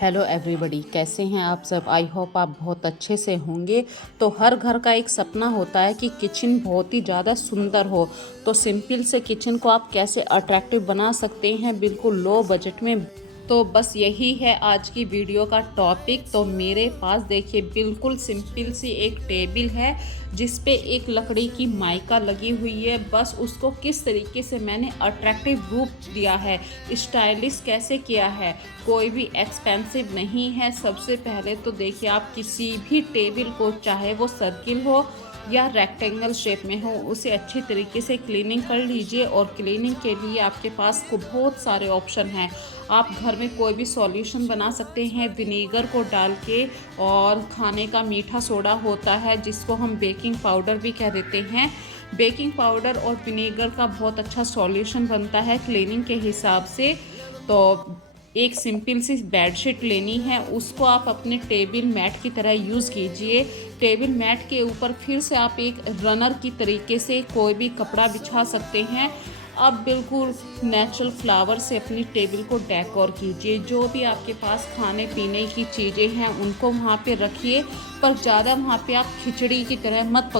Hello everybody, कैसे हैं आप सब। आई होप आप बहुत अच्छे से होंगे। तो हर घर का एक सपना होता है कि किचन बहुत ही ज़्यादा सुंदर हो। तो सिंपल से किचन को आप कैसे अट्रैक्टिव बना सकते हैं बिल्कुल लो बजट में। तो बस यही है आज की वीडियो का टॉपिक। तो मेरे पास देखिए बिल्कुल सिंपल सी एक टेबल है जिस पे एक लकड़ी की माइका लगी हुई है। बस उसको किस तरीके से मैंने अट्रैक्टिव रूप दिया है, स्टाइलिश कैसे किया है, कोई भी एक्सपेंसिव नहीं है। सबसे पहले तो देखिए आप किसी भी टेबल को, चाहे वो सर्किल हो या रेक्टेंगल शेप में हो, उसे अच्छी तरीके से क्लीनिंग कर लीजिए। और क्लीनिंग के लिए आपके पास को बहुत सारे ऑप्शन हैं। आप घर में कोई भी सॉल्यूशन बना सकते हैं विनेगर को डाल के, और खाने का मीठा सोडा होता है जिसको हम बेकिंग पाउडर भी कह देते हैं। बेकिंग पाउडर और विनेगर का बहुत अच्छा सॉल्यूशन बनता है क्लीनिंग के हिसाब से। तो एक सिंपल सी बेडशीट लेनी है, उसको आप अपने टेबल मैट की तरह यूज़ कीजिए। टेबल मैट के ऊपर फिर से आप एक रनर की तरीके से कोई भी कपड़ा बिछा सकते हैं। अब बिल्कुल नेचुरल फ्लावर से अपनी टेबल को डेकोर कीजिए। जो भी आपके पास खाने पीने की चीज़ें हैं उनको वहाँ पे रखिए, पर ज़्यादा वहाँ पे आप खिचड़ी की तरह मत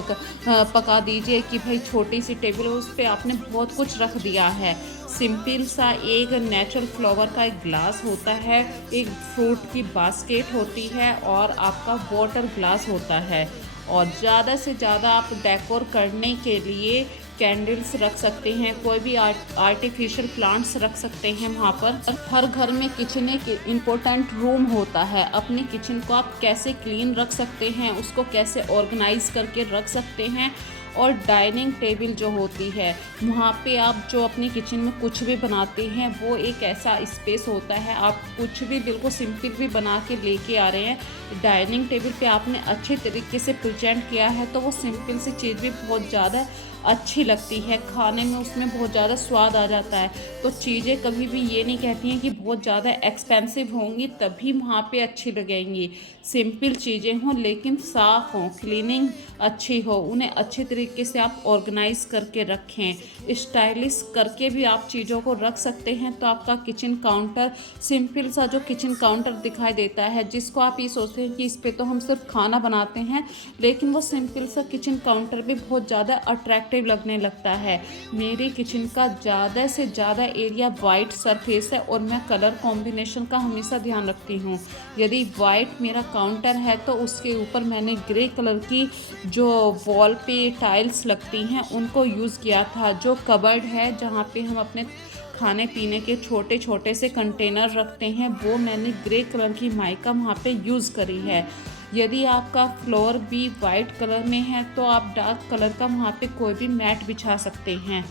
पका दीजिए कि भाई छोटी सी टेबल है उस पर आपने बहुत कुछ रख दिया है। सिंपल सा एक नेचुरल फ्लावर का एक ग्लास होता है, एक फ्रूट की बास्केट होती है और आपका वाटर ग्लास होता है। और ज़्यादा से ज़्यादा आप डेकोर करने के लिए कैंडल्स रख सकते हैं, कोई भी आर्टिफिशियल प्लांट्स रख सकते हैं वहाँ पर। हर घर में किचन एक इम्पोर्टेंट रूम होता है। अपनी किचन को आप कैसे क्लीन रख सकते हैं, उसको कैसे ऑर्गेनाइज करके रख सकते हैं। और डाइनिंग टेबल जो होती है वहाँ पे आप जो अपनी किचन में कुछ भी बनाते हैं वो एक ऐसा स्पेस होता है। आप कुछ भी बिल्कुल सिंपल भी बना के लेके आ रहे हैं, डाइनिंग टेबल पे आपने अच्छे तरीके से प्रेजेंट किया है तो वो सिंपल सी चीज़ भी बहुत ज़्यादा अच्छी लगती है, खाने में उसमें बहुत ज़्यादा स्वाद आ जाता है। तो चीज़ें कभी भी ये नहीं कहती हैं कि बहुत ज़्यादा एक्सपेंसिव होंगी तभी वहाँ पे अच्छी लगेंगी। सिंपल चीज़ें हों लेकिन साफ़ हों, क्लीनिंग अच्छी हो, उन्हें अच्छे तरीके से आप ऑर्गेनाइज करके रखें, स्टाइलिश करके भी आप चीज़ों को रख सकते हैं। तो आपका किचन काउंटर सिंपल सा जो किचन काउंटर दिखाई देता है, जिसको आप ये सोचते हैं कि इस पे तो हम सिर्फ खाना बनाते हैं, लेकिन वो सिंपल सा किचन काउंटर भी बहुत ज़्यादा अट्रैक्टिव लगने लगता है। मेरे किचन का ज़्यादा से ज़्यादा एरिया वाइट सरफेस है और मैं कलर कॉम्बिनेशन का हमेशा ध्यान रखती हूँ। यदि वाइट मेरा काउंटर है तो उसके ऊपर मैंने ग्रे कलर की जो वॉल पे टाइल्स लगती हैं उनको यूज़ किया था। जो कबर्ड है जहाँ पे हम अपने खाने पीने के छोटे छोटे से कंटेनर रखते हैं वो मैंने ग्रे कलर की माइका वहाँ पे यूज़ करी है। यदि आपका फ्लोर भी वाइट कलर में है तो आप डार्क कलर का वहाँ पे कोई भी मैट बिछा सकते हैं।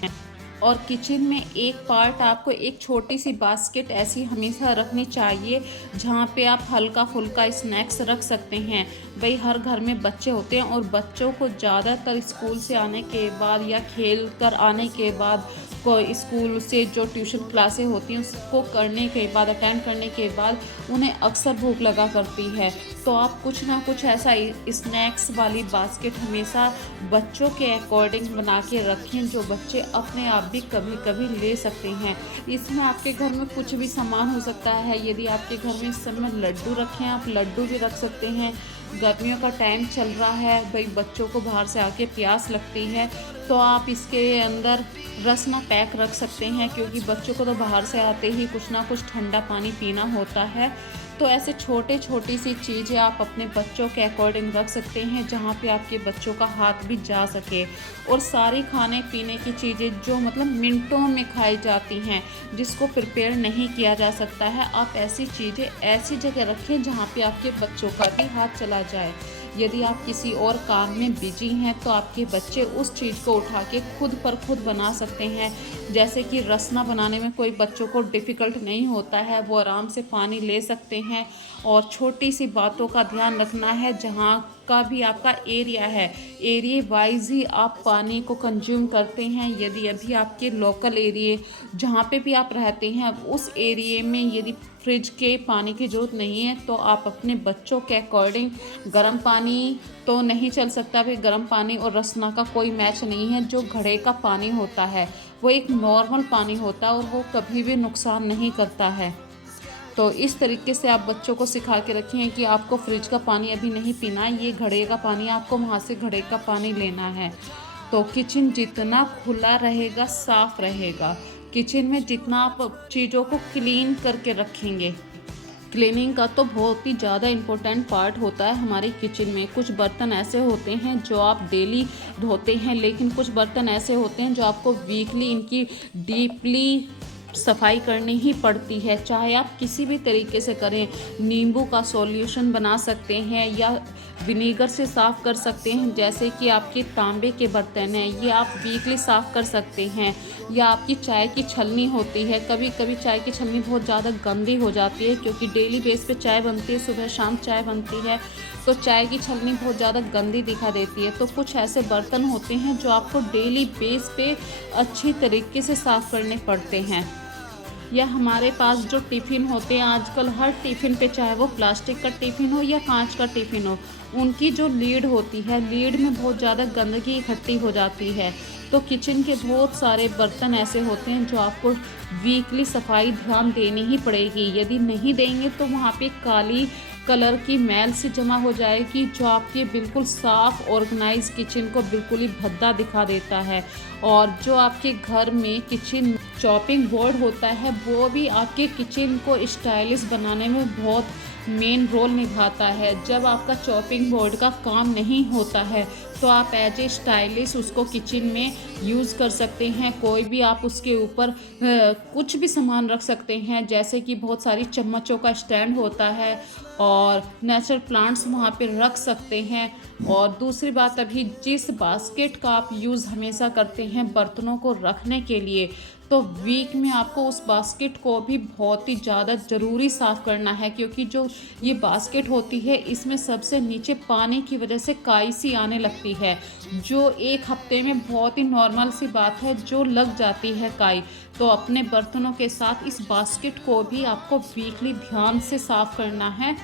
और किचन में एक पार्ट आपको एक छोटी सी बास्केट ऐसी हमेशा रखनी चाहिए जहाँ पे आप हल्का फुल्का स्नैक्स रख सकते हैं। भाई हर घर में बच्चे होते हैं और बच्चों को ज़्यादातर स्कूल से आने के बाद या खेल कर आने के बाद, को स्कूल से जो ट्यूशन क्लासें होती हैं उसको करने के बाद, अटेंड करने के बाद उन्हें अक्सर भूख लगा करती है। तो आप कुछ ना कुछ ऐसा स्नैक्स वाली बास्केट हमेशा बच्चों के अकॉर्डिंग बना के रखें जो बच्चे अपने आप भी कभी कभी ले सकते हैं। इसमें आपके घर में कुछ भी सामान हो सकता है। यदि आपके घर में इस समय लड्डू रखें, आप लड्डू भी रख सकते हैं। गर्मियों का टाइम चल रहा है, भाई बच्चों को बाहर से आके प्यास लगती है तो आप इसके अंदर रसना पैक रख सकते हैं, क्योंकि बच्चों को तो बाहर से आते ही कुछ ना कुछ ठंडा पानी पीना होता है। तो ऐसे छोटी सी चीज़ें आप अपने बच्चों के अकॉर्डिंग रख सकते हैं जहाँ पे आपके बच्चों का हाथ भी जा सके। और सारी खाने पीने की चीज़ें जो मतलब मिनटों में खाई जाती हैं, जिसको प्रिपेयर नहीं किया जा सकता है, आप ऐसी चीज़ें ऐसी जगह रखें जहाँ पे आपके बच्चों का भी हाथ चला जाए। यदि आप किसी और काम में बिजी हैं तो आपके बच्चे उस चीज़ को उठा के खुद पर खुद बना सकते हैं। जैसे कि रसना बनाने में कोई बच्चों को डिफ़िकल्ट नहीं होता है, वो आराम से पानी ले सकते हैं। और छोटी सी बातों का ध्यान रखना है, जहाँ का भी आपका एरिया है, एरिया वाइज ही आप पानी को कंज्यूम करते हैं। यदि अभी आपके लोकल एरिया जहाँ पे भी आप रहते हैं उस एरिए में यदि फ्रिज के पानी की ज़रूरत नहीं है तो आप अपने बच्चों के अकॉर्डिंग, गर्म पानी तो नहीं चल सकता, भाई गर्म पानी और रसना का कोई मैच नहीं है। जो घड़े का पानी होता है वो एक नॉर्मल पानी होता है और वो कभी भी नुकसान नहीं करता है। तो इस तरीके से आप बच्चों को सिखा के रखें कि आपको फ्रिज का पानी अभी नहीं पीना है, ये घड़े का पानी, आपको वहाँ से घड़े का पानी लेना है। तो किचन जितना खुला रहेगा, साफ रहेगा, किचन में जितना आप चीज़ों को क्लीन करके रखेंगे, क्लीनिंग का तो बहुत ही ज़्यादा इम्पोर्टेंट पार्ट होता है हमारे किचन में। कुछ बर्तन ऐसे होते हैं जो आप डेली धोते हैं, लेकिन कुछ बर्तन ऐसे होते हैं जो आपको वीकली इनकी डीपली सफाई करनी ही पड़ती है, चाहे आप किसी भी तरीके से करें। नींबू का सॉल्यूशन बना सकते हैं या विनेगर से साफ़ कर सकते हैं, जैसे कि आपके तांबे के बर्तन हैं, ये आप वीकली साफ़ कर सकते हैं। या आपकी चाय की छलनी होती है, कभी कभी चाय की छलनी बहुत ज़्यादा गंदी हो जाती है, क्योंकि डेली बेस पे चाय बनती है, सुबह शाम चाय बनती है, तो चाय की छलनी बहुत ज़्यादा गंदी दिखा देती है। तो कुछ ऐसे बर्तन होते हैं जो आपको डेली बेस पे अच्छी तरीके से साफ़ करने पड़ते हैं। या हमारे पास जो टिफ़िन होते हैं आजकल, हर टिफ़िन पे, चाहे वो प्लास्टिक का टिफ़िन हो या कांच का टिफ़िन हो, उनकी जो लीड होती है, लीड में बहुत ज़्यादा गंदगी इकट्ठी हो जाती है। तो किचन के बहुत सारे बर्तन ऐसे होते हैं जो आपको वीकली सफाई ध्यान देनी ही पड़ेगी। यदि नहीं देंगे तो वहाँ पे काली कलर की मैल सी जमा हो जाएगी, जो आपके बिल्कुल साफ़ ऑर्गेनाइज किचन को बिल्कुल ही भद्दा दिखा देता है। और जो आपके घर में किचन चॉपिंग बोर्ड होता है, वो भी आपके किचन को स्टाइलिश बनाने में बहुत मेन रोल निभाता है। जब आपका चॉपिंग बोर्ड का काम नहीं होता है तो आप एज ए स्टाइलिश उसको किचन में यूज़ कर सकते हैं। कोई भी आप उसके ऊपर कुछ भी सामान रख सकते हैं, जैसे कि बहुत सारी चम्मचों का स्टैंड होता है और नेचुरल प्लांट्स वहाँ पे रख सकते हैं। और दूसरी बात, अभी जिस बास्केट का आप यूज़ हमेशा करते हैं बर्तनों को रखने के लिए, तो वीक में आपको उस बास्केट को भी बहुत ही ज़्यादा ज़रूरी साफ़ करना है, क्योंकि जो ये बास्केट होती है इसमें सबसे नीचे पानी की वजह से काई सी आने लगती है, जो एक हफ्ते में बहुत ही नॉर्मल सी बात है, जो लग जाती है काई। तो अपने बर्तनों के साथ इस बास्केट को भी आपको वीकली ध्यान से साफ़ करना है।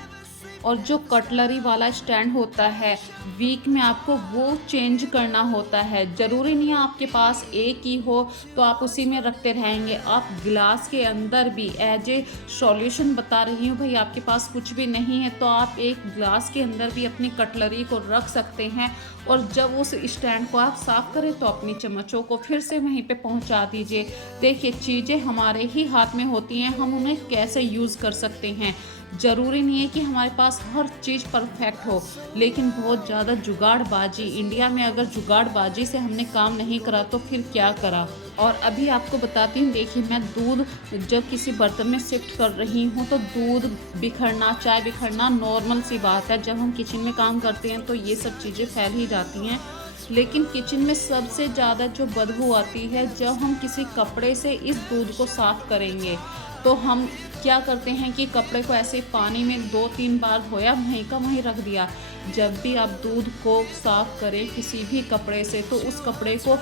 और जो कटलरी वाला स्टैंड होता है, वीक में आपको वो चेंज करना होता है। ज़रूरी नहीं है आपके पास एक ही हो तो आप उसी में रखते रहेंगे। आप गिलास के अंदर भी, एज ए सॉल्यूशन बता रही हूँ भाई, आपके पास कुछ भी नहीं है तो आप एक गिलास के अंदर भी अपनी कटलरी को रख सकते हैं। और जब उस स्टैंड को आप साफ़ करें तो अपनी चम्मचों को फिर से वहीं पे पहुंचा दीजिए। देखिए, चीज़ें हमारे ही हाथ में होती हैं, हम उन्हें कैसे यूज़ कर सकते हैं। ज़रूरी नहीं है कि हमारे पास हर चीज़ परफेक्ट हो, लेकिन बहुत ज़्यादा जुगाड़बाजी, इंडिया में अगर जुगाड़बाजी से हमने काम नहीं करा तो फिर क्या करा। और अभी आपको बताती हूँ, देखिए मैं दूध जब किसी बर्तन में शिफ्ट कर रही हूँ तो दूध बिखरना, चाय बिखरना नॉर्मल सी बात है। जब हम किचन में काम करते हैं तो ये सब चीज़ें फैल ही जाती हैं। लेकिन किचन में सबसे ज़्यादा जो बदबू आती है जब हम किसी कपड़े से इस दूध को साफ़ करेंगे, तो हम क्या करते हैं कि कपड़े को ऐसे पानी में 2-3 बार धोया, वहीं का वहीं रख दिया। जब भी आप दूध को साफ़ करें किसी भी कपड़े से, तो उस कपड़े को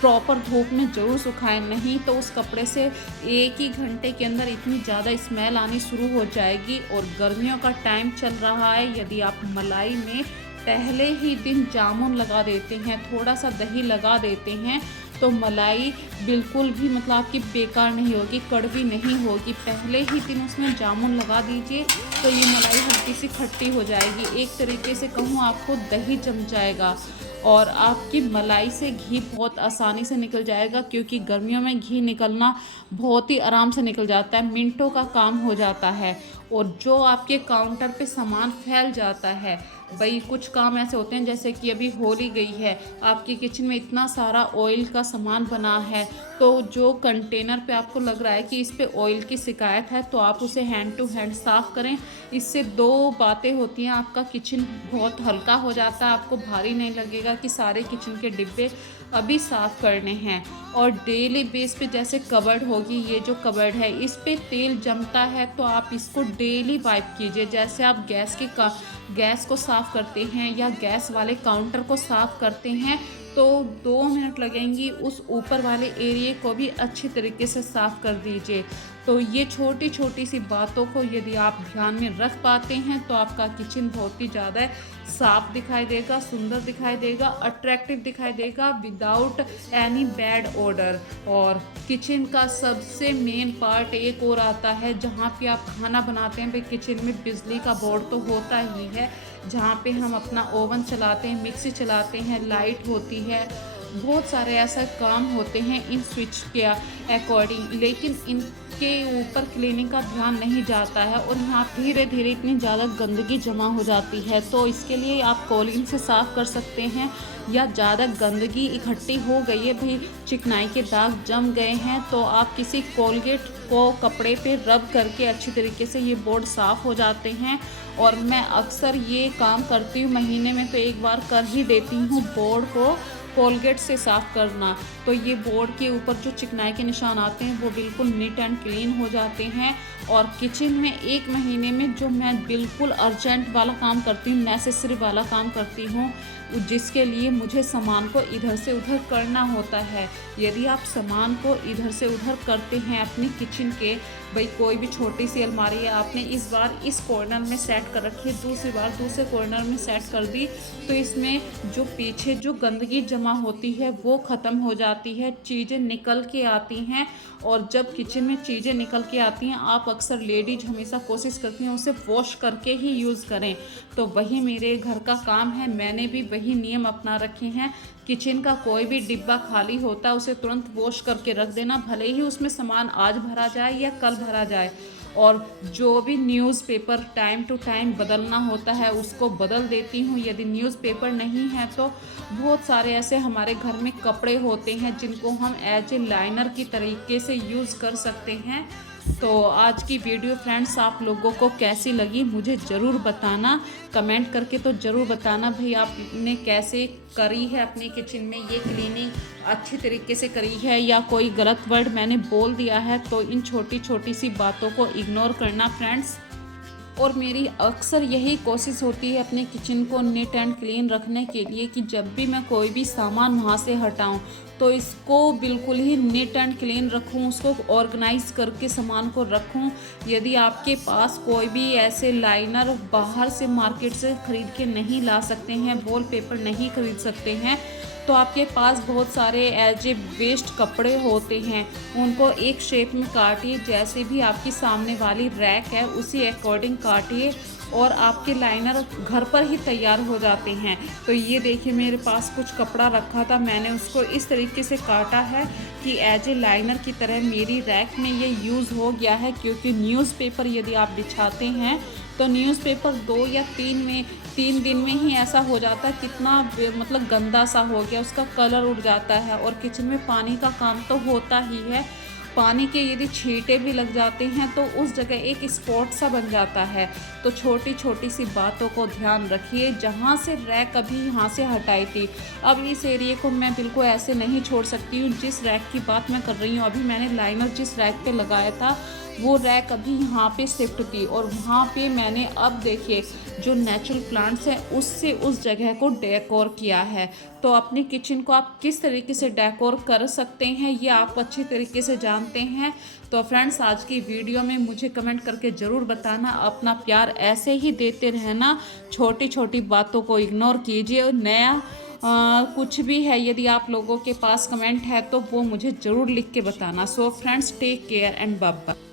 प्रॉपर धूप में ज़रूर सुखाएं, नहीं तो उस कपड़े से 1 ही घंटे के अंदर इतनी ज़्यादा स्मेल आनी शुरू हो जाएगी। और गर्मियों का टाइम चल रहा है, यदि आप मलाई में पहले ही दिन जामुन लगा देते हैं, थोड़ा सा दही लगा देते हैं, तो मलाई बिल्कुल भी मतलब आपकी बेकार नहीं होगी, कड़वी नहीं होगी। पहले ही दिन उसमें जामुन लगा दीजिए तो ये मलाई हल्की सी खट्टी हो जाएगी। एक तरीके से कहूँ, आपको दही जम जाएगा और आपकी मलाई से घी बहुत आसानी से निकल जाएगा, क्योंकि गर्मियों में घी निकलना बहुत ही आराम से निकल जाता है, मिनटों का काम हो जाता है। और जो आपके काउंटर पे सामान फैल जाता है, भाई कुछ काम ऐसे होते हैं, जैसे कि अभी होली गई है, आपकी किचन में इतना सारा ऑयल का सामान बना है, तो जो कंटेनर पे आपको लग रहा है कि इस पे ऑयल की शिकायत है, तो आप उसे हैंड टू हैंड साफ़ करें। इससे 2 बातें होती हैं, आपका किचन बहुत हल्का हो जाता है, आपको भारी नहीं लगेगा कि सारे किचन के डिब्बे अभी साफ़ करने हैं। और डेली बेस पे, जैसे कबर्ड होगी, ये जो कबर्ड है इस पे तेल जमता है, तो आप इसको डेली वाइप कीजिए। जैसे आप गैस को साफ़ करते हैं या गैस वाले काउंटर को साफ़ करते हैं, तो 2 मिनट लगेंगी, उस ऊपर वाले एरिया को भी अच्छी तरीके से साफ़ कर दीजिए। तो ये छोटी छोटी सी बातों को यदि आप ध्यान में रख पाते हैं तो आपका किचन बहुत ही ज़्यादा साफ दिखाई देगा, सुंदर दिखाई देगा, अट्रैक्टिव दिखाई देगा, विदाउट एनी बैड ऑर्डर। और किचन का सबसे मेन पार्ट एक और आता है, जहाँ पे आप खाना बनाते हैं भाई किचन में बिजली का बोर्ड तो होता ही है, जहाँ पे हम अपना ओवन चलाते हैं, मिक्सी चलाते हैं, लाइट होती है, बहुत सारे ऐसा काम होते हैं इन स्विच के अकॉर्डिंग, लेकिन इनके ऊपर क्लीनिंग का ध्यान नहीं जाता है और यहाँ धीरे धीरे इतनी ज़्यादा गंदगी जमा हो जाती है। तो इसके लिए आप कोलिन से साफ़ कर सकते हैं, या ज़्यादा गंदगी इकट्ठी हो गई है भाई, चिकनाई के दाग जम गए हैं, तो आप किसी कोलगेट को कपड़े पे रब करके अच्छी तरीके से ये बोर्ड साफ़ हो जाते हैं। और मैं अक्सर ये काम करती हूँ, महीने में तो एक बार कर ही देती हूँ बोर्ड को कोलगेट से साफ़ करना। तो ये बोर्ड के ऊपर जो चिकनाई के निशान आते हैं वो बिल्कुल नीट एंड क्लीन हो जाते हैं। और किचन में एक महीने में जो मैं बिल्कुल अर्जेंट वाला काम करती हूँ, नेसेसरी वाला काम करती हूँ, जिसके लिए मुझे सामान को इधर से उधर करना होता है। यदि आप सामान को इधर से उधर करते हैं अपनी किचन के, भाई कोई भी छोटी सी अलमारी है आपने इस बार इस कॉर्नर में सेट कर रखी है, दूसरी बार दूसरे कॉर्नर में सेट कर दी, तो इसमें जो पीछे जो गंदगी जमा होती है वो ख़त्म हो जाती है, चीज़ें निकल के आती हैं। और जब किचन में चीज़ें निकल के आती हैं, आप अक्सर लेडीज हमेशा कोशिश करती हैं उसे वॉश करके ही यूज़ करें, तो वही मेरे घर का काम है, मैंने भी वही नियम अपना रखे हैं। किचन का कोई भी डिब्बा खाली होता है उसे तुरंत वॉश करके रख देना, भले ही उसमें सामान आज भरा जाए या कल भरा जाए। और जो भी न्यूज़पेपर टाइम टू टाइम बदलना होता है उसको बदल देती हूँ। यदि न्यूज़पेपर नहीं है तो बहुत सारे ऐसे हमारे घर में कपड़े होते हैं जिनको हम एज ए लाइनर की तरीके से यूज़ कर सकते हैं। तो आज की वीडियो फ्रेंड्स आप लोगों को कैसी लगी मुझे ज़रूर बताना, कमेंट करके तो ज़रूर बताना भाई आपने कैसे करी है अपनी किचन में ये क्लीनिंग, अच्छी तरीके से करी है या कोई गलत वर्ड मैंने बोल दिया है तो इन छोटी छोटी सी बातों को इग्नोर करना फ्रेंड्स। और मेरी अक्सर यही कोशिश होती है अपने किचन को नीट एंड क्लीन रखने के लिए कि जब भी मैं कोई भी सामान वहाँ से हटाऊँ तो इसको बिल्कुल ही नीट एंड क्लीन रखूँ, उसको ऑर्गेनाइज करके सामान को रखूँ। यदि आपके पास कोई भी ऐसे लाइनर बाहर से मार्केट से ख़रीद के नहीं ला सकते हैं, वॉलपेपर नहीं खरीद सकते हैं, तो आपके पास बहुत सारे एज ए वेस्ट कपड़े होते हैं, उनको एक शेप में काटिए, जैसे भी आपकी सामने वाली रैक है उसी अकॉर्डिंग काटिए और आपके लाइनर घर पर ही तैयार हो जाते हैं। तो ये देखिए मेरे पास कुछ कपड़ा रखा था, मैंने उसको इस तरीके से काटा है कि एज ए लाइनर की तरह मेरी रैक में ये यूज़ हो गया है। क्योंकि न्यूज़पेपर यदि आप बिछाते हैं तो न्यूज़पेपर 2 या 3 दिन में ही ऐसा हो जाता है, कितना मतलब गंदा सा हो गया, उसका कलर उड़ जाता है। और किचन में पानी का काम तो होता ही है, पानी के यदि छींटे भी लग जाते हैं तो उस जगह एक स्पॉट सा बन जाता है। तो छोटी छोटी सी बातों को ध्यान रखिए। जहाँ से रैक अभी यहाँ से हटाई थी, अब इस एरिए को मैं बिल्कुल ऐसे नहीं छोड़ सकती हूँ। जिस रैक की बात मैं कर रही हूँ, अभी मैंने लाइनर जिस रैक पे लगाया था वो रैक अभी यहाँ पे शिफ्ट थी और वहाँ पे मैंने अब देखिए जो नेचुरल प्लांट्स हैं उससे उस जगह को डेकोर किया है। तो अपनी किचन को आप किस तरीके से डेकोर कर सकते हैं ये आप अच्छी तरीके से जानते हैं। तो फ्रेंड्स आज की वीडियो में मुझे कमेंट करके ज़रूर बताना, अपना प्यार ऐसे ही देते रहना, छोटी छोटी बातों को इग्नोर कीजिए। और नया कुछ भी है यदि आप लोगों के पास कमेंट है तो वो मुझे ज़रूर लिख के बताना। So friends take care and bye bye.